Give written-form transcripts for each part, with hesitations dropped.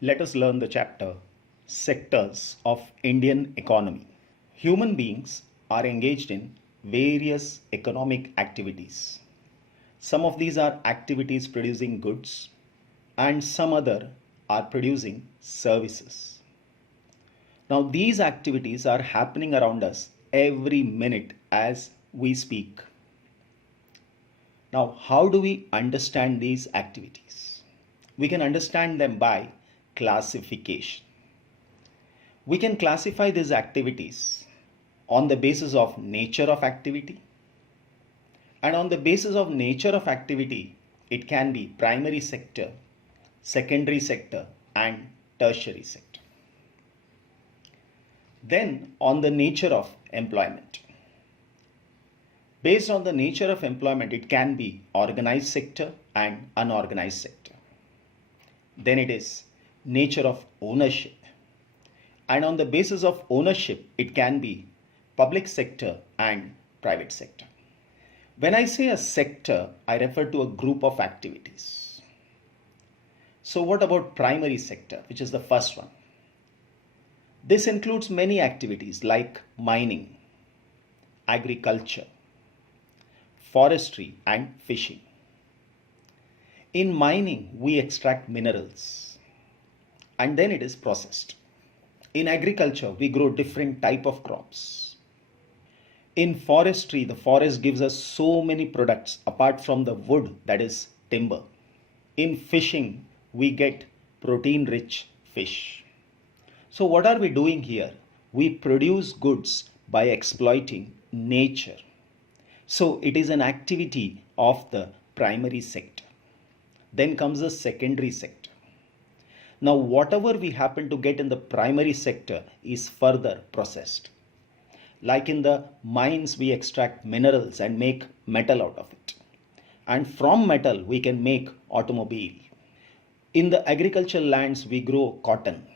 Let us learn the chapter Sectors of Indian Economy. Human beings are engaged in various economic activities. Some of these are activities producing goods and some other are producing services. Now these activities are happening around us every minute as we speak. Now how do we understand these activities? We can understand them by classification. We can classify these activities on the basis of nature of activity, and on the basis of nature of activity it can be primary sector, secondary sector and tertiary sector. Then on the nature of employment. Based on the nature of employment it can be organized sector and unorganized sector. Then it is nature of ownership, and on the basis of ownership it can be public sector and private sector. When I say a sector, I refer to a group of activities. So what about primary sector, which is the first one? This includes many activities like mining, agriculture, forestry and fishing. In mining, we extract minerals and then it is processed. In agriculture, we grow different type of crops. In forestry, the forest gives us so many products apart from the wood, that is timber. In fishing, we get protein-rich fish. So what are we doing here? We produce goods by exploiting nature. So it is an activity of the primary sector. Then comes the secondary sector. Now whatever we happen to get in the primary sector is further processed. Like in the mines we extract minerals and make metal out of it. And from metal we can make automobile. In the agricultural lands we grow cotton.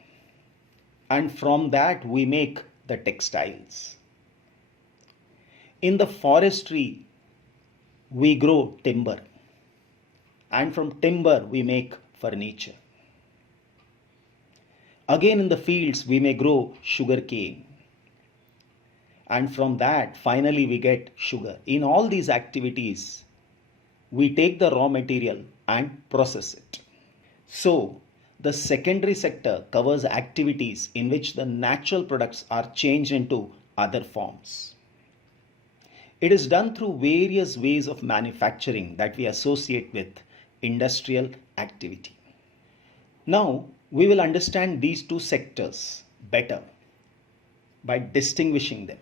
And from that we make the textiles. In the forestry we grow timber. And from timber we make furniture. Again in the fields we may grow sugarcane. And from that finally we get sugar. In all these activities we take the raw material and process it. So the secondary sector covers activities in which the natural products are changed into other forms. It is done through various ways of manufacturing that we associate with industrial activity. Now we will understand these two sectors better by distinguishing them.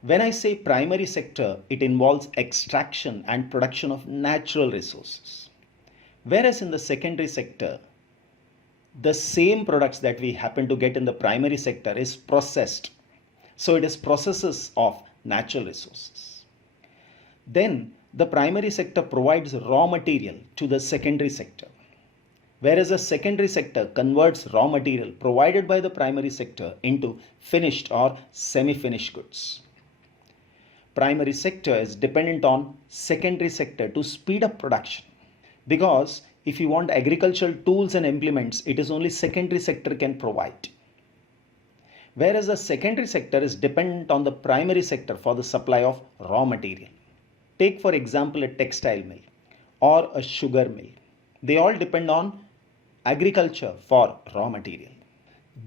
When I say primary sector, it involves extraction and production of natural resources. Whereas in the secondary sector, the same products that we happen to get in the primary sector is processed. So it is processes of natural resources. Then the primary sector provides raw material to the secondary sector, whereas the secondary sector converts raw material provided by the primary sector into finished or semi-finished goods. Primary sector is dependent on secondary sector to speed up production, because if you want agricultural tools and implements, it is only secondary sector can provide. Whereas the secondary sector is dependent on the primary sector for the supply of raw material. Take for example a textile mill or a sugar mill. They all depend on agriculture for raw material.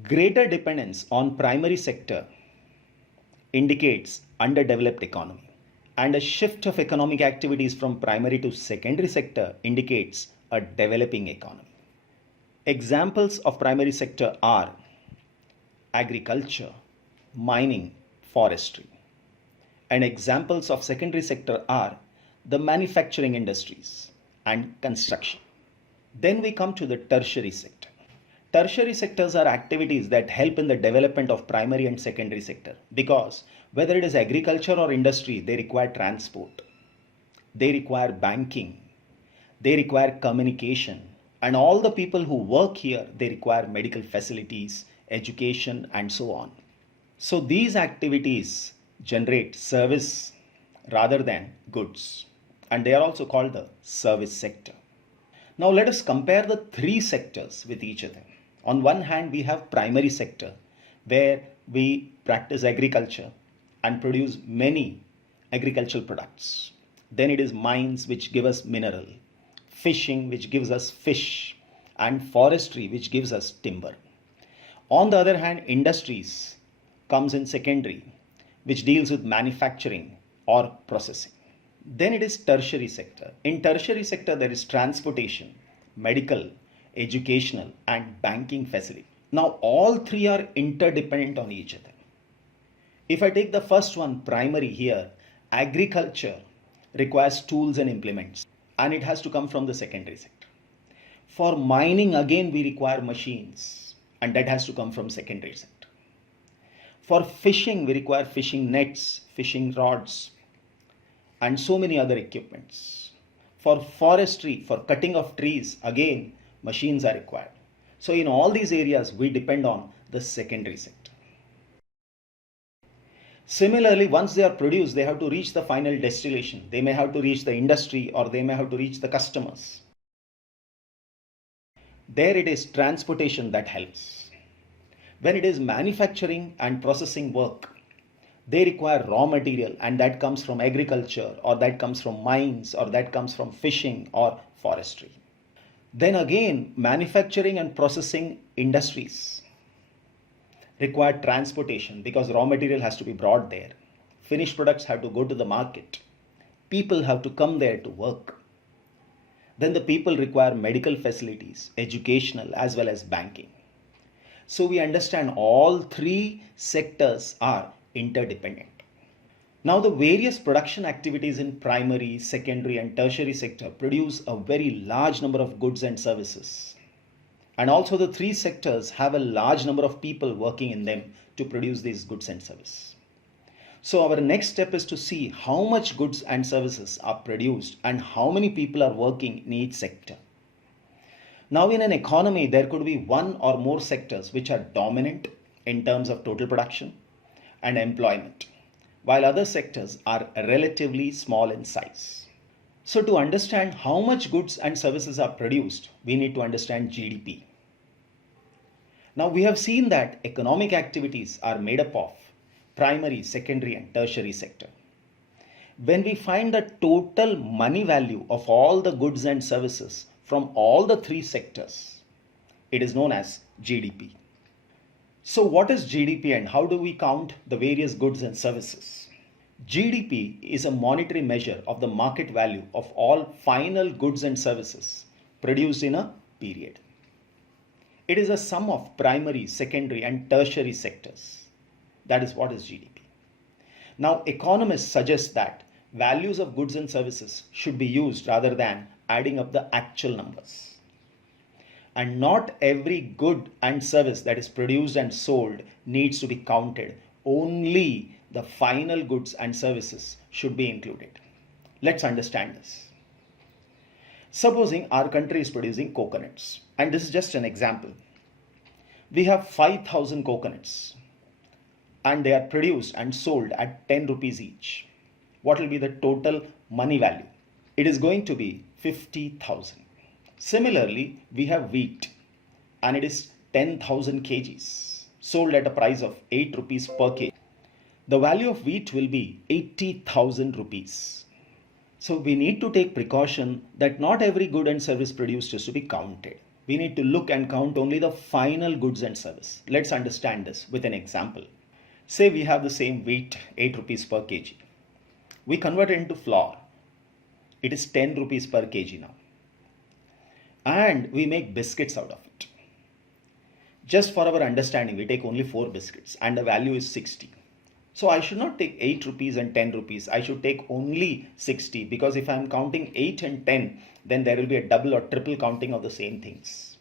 Greater dependence on primary sector indicates underdeveloped economy, and a shift of economic activities from primary to secondary sector indicates a developing economy. Examples of primary sector are agriculture, mining, forestry. And examples of secondary sector are the manufacturing industries and construction. Then we come to the tertiary sector. Tertiary sectors are activities that help in the development of primary and secondary sector, because whether it is agriculture or industry, they require transport, they require banking, they require communication, and all the people who work here, they require medical facilities, education and so on. So these activities generate service rather than goods, and they are also called the service sector. Now let us compare the three sectors with each other. On one hand, we have primary sector where we practice agriculture and produce many agricultural products. Then it is mines which give us mineral, fishing which gives us fish, and forestry which gives us timber. On the other hand, industries comes in secondary, which deals with manufacturing or processing. Then it is tertiary sector. In tertiary sector, there is transportation, medical, educational, and banking facility. Now, all three are interdependent on each other. If I take the first one, primary here, agriculture requires tools and implements, and it has to come from the secondary sector. For mining, again, we require machines, and that has to come from secondary sector. For fishing, we require fishing nets, fishing rods, and so many other equipments. For forestry, for cutting of trees, again, machines are required. So in all these areas, we depend on the secondary sector. Similarly, once they are produced, they have to reach the final destination. They may have to reach the industry or they may have to reach the customers. There it is transportation that helps. When it is manufacturing and processing work, they require raw material, and that comes from agriculture or that comes from mines or that comes from fishing or forestry. Then again, manufacturing and processing industries require transportation because raw material has to be brought there. Finished products have to go to the market. People have to come there to work. Then the people require medical facilities, educational as well as banking. So we understand all three sectors are interdependent. Now the various production activities in primary, secondary and tertiary sector produce a very large number of goods and services. And also the three sectors have a large number of people working in them to produce these goods and services. So our next step is to see how much goods and services are produced and how many people are working in each sector. Now in an economy, there could be one or more sectors which are dominant in terms of total production and employment, while other sectors are relatively small in size. So to understand how much goods and services are produced, we need to understand GDP. Now we have seen that economic activities are made up of primary, secondary and tertiary sector. When we find the total money value of all the goods and services from all the three sectors, it is known as GDP. So what is GDP and how do we count the various goods and services? GDP is a monetary measure of the market value of all final goods and services produced in a period. It is a sum of primary, secondary and tertiary sectors. That is what is GDP. Now economists suggest that values of goods and services should be used rather than adding up the actual numbers. And not every good and service that is produced and sold needs to be counted. Only the final goods and services should be included. Let's understand this. Supposing our country is producing coconuts, and this is just an example. We have 5,000 coconuts and they are produced and sold at 10 rupees each. What will be the total money value? It is going to be 50,000. Similarly, we have wheat and it is 10,000 kgs sold at a price of 8 rupees per kg. The value of wheat will be 80,000 rupees. So we need to take precaution that not every good and service produced is to be counted. We need to look and count only the final goods and service. Let's understand this with an example. Say we have the same wheat, 8 rupees per kg. We convert it into flour. It is 10 rupees per kg now. And we make biscuits out of it. Just for our understanding, we take only 4 biscuits and the value is 60. So I should not take 8 rupees and 10 rupees. I should take only 60 because if I am counting 8 and 10, then there will be a double or triple counting of the same things.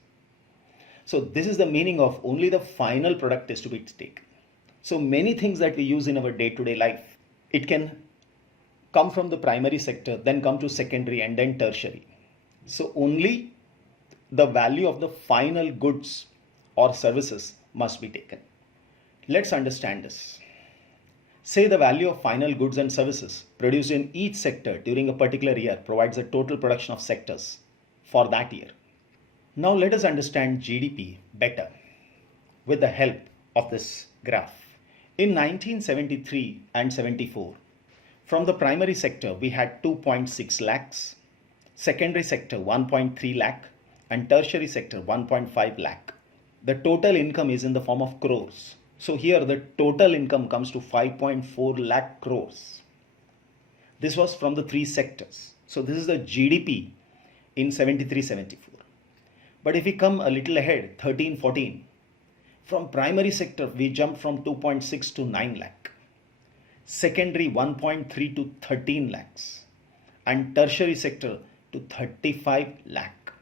So this is the meaning of only the final product is to be taken. So many things that we use in our day-to-day life, it can come from the primary sector, then come to secondary and then tertiary. So only the value of the final goods or services must be taken. Let's understand this. Say the value of final goods and services produced in each sector during a particular year provides a total production of sectors for that year. Now let us understand GDP better with the help of this graph. In 1973 and 74, from the primary sector we had 2.6 lakhs, secondary sector 1.3 lakh, and tertiary sector 1.5 lakh. The total income is in the form of crores. So here the total income comes to 5.4 lakh crores. This was from the three sectors. So this is the GDP in 73-74. But if we come a little ahead, 13-14, from primary sector we jumped from 2.6 to 9 lakh, secondary 1.3 to 13 lakhs, and tertiary sector to 35 lakh.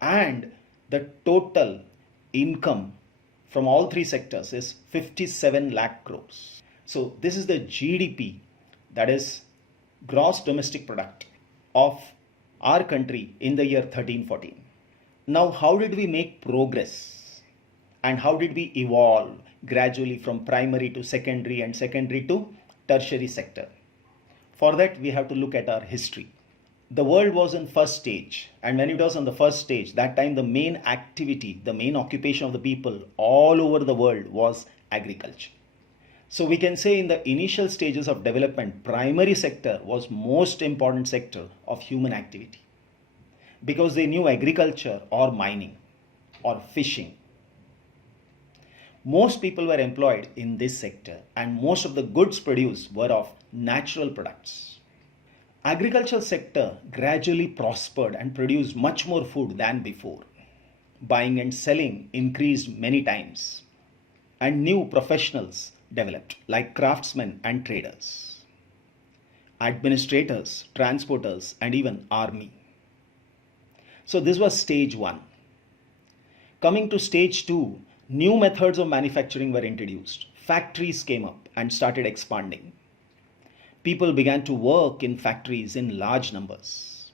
And the total income from all three sectors is 57 lakh crores. So this is the GDP, that is gross domestic product, of our country in the year 13-14. Now how did we make progress and how did we evolve gradually from primary to secondary and secondary to tertiary sector? For that we have to look at our history. The world was in first stage, and when it was on the first stage, that time the main activity, the main occupation of the people all over the world was agriculture. So we can say in the initial stages of development, primary sector was most important sector of human activity, because they knew agriculture or mining or fishing. Most people were employed in this sector, and most of the goods produced were of natural products. Agricultural sector gradually prospered and produced much more food than before. Buying and selling increased many times, and new professionals developed like craftsmen and traders, administrators, transporters, and even army. So this was stage 1. Coming to stage 2, new methods of manufacturing were introduced. Factories came up and started expanding. People began to work in factories in large numbers,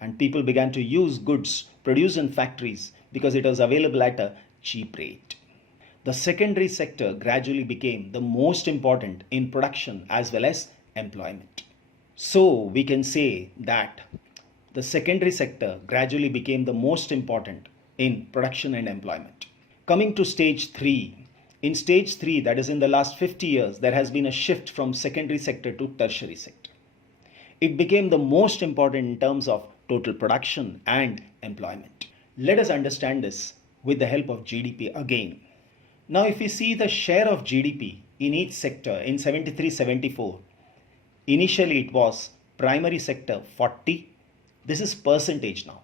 and people began to use goods produced in factories because it was available at a cheap rate. The secondary sector gradually became the most important in production as well as employment. So we can say that the secondary sector gradually became the most important in production and employment. Coming to stage 3, in stage 3, that is in the last 50 years, there has been a shift from secondary sector to tertiary sector. It became the most important in terms of total production and employment. Let us understand this with the help of GDP again. Now if we see the share of GDP in each sector in 73-74, initially it was primary sector 40, this is percentage now.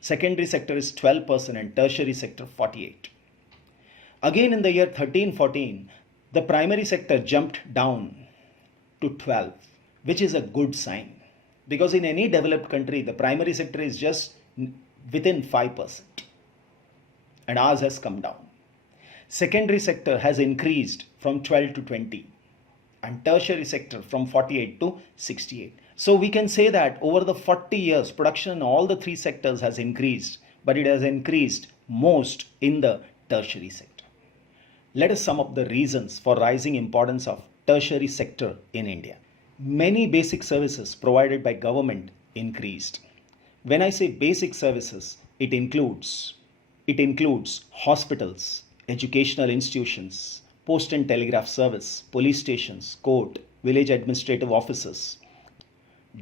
Secondary sector is 12% and tertiary sector 48. Again in the year 13-14, the primary sector jumped down to 12, which is a good sign, because in any developed country, the primary sector is just within 5%, and ours has come down. Secondary sector has increased from 12 to 20, and tertiary sector from 48 to 68. So we can say that over the 40 years, production in all the three sectors has increased, but it has increased most in the tertiary sector. Let us sum up the reasons for rising importance of tertiary sector in India. Many basic services provided by government increased. When I say basic services, it includes hospitals, educational institutions, post and telegraph service, police stations, court, village administrative offices,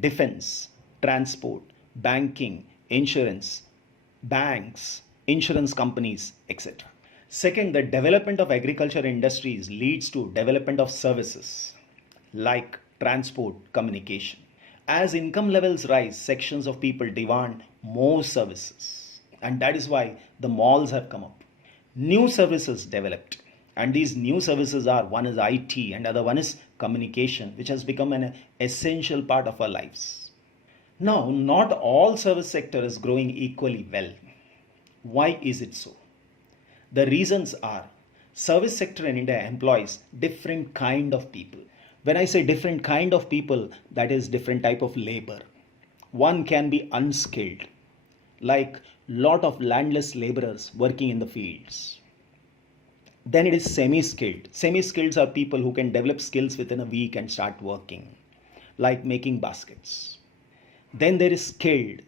defense, transport, banking, insurance, banks, insurance companies, etc. Second, the development of agriculture industries leads to development of services like transport, communication. As income levels rise, sections of people demand more services, and that is why the malls have come up. New services developed, and these new services are, one is IT and other one is communication, which has become an essential part of our lives. Now, not all service sector is growing equally well. Why is it so? The reasons are, service sector in India employs different kind of people. When I say different kind of people, that is different type of labor. One can be unskilled, like lot of landless laborers working in the fields. Then it is semi-skilled. Semi-skilled are people who can develop skills within a week and start working, like making baskets. Then there is skilled.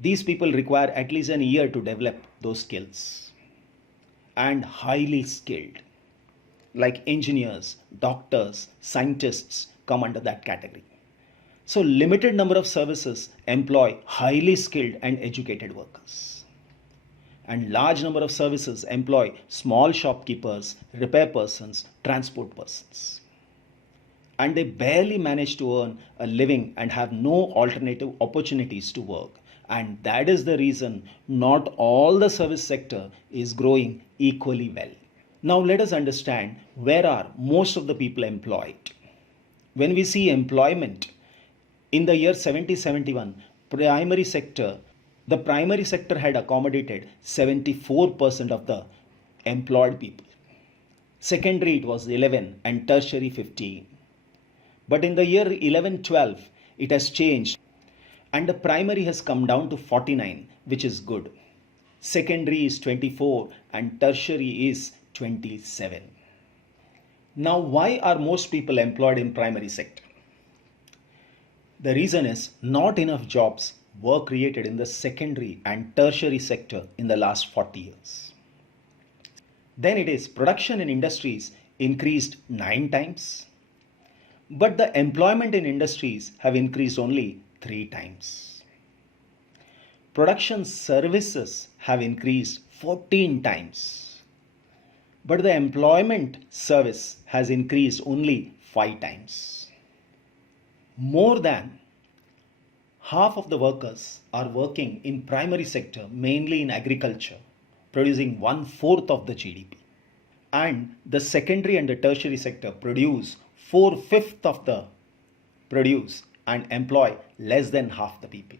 These people require at least a year to develop those skills, and highly skilled, like engineers, doctors, scientists come under that category. So limited number of services employ highly skilled and educated workers, and large number of services employ small shopkeepers, repair persons, transport persons, and they barely manage to earn a living and have no alternative opportunities to work. And that is the reason not all the service sector is growing equally well. Now let us understand where are most of the people employed. When we see employment in the year 7071, the primary sector had accommodated 74% of the employed people. Secondary it was 11 and tertiary 15. But in the year 1112, it has changed and the primary has come down to 49, which is good. Secondary is 24 and tertiary is 27. Now, why are most people employed in primary sector? The reason is not enough jobs were created in the secondary and tertiary sector in the last 40 years. Then it is production in industries increased 9 times, but the employment in industries have increased only 3 times. Production services have increased 14 times, but the employment service has increased only 5 times. More than half of the workers are working in primary sector, mainly in agriculture, producing 1/4 of the GDP. And the secondary and the tertiary sector produce 4/5 of the produce and employ less than half the people.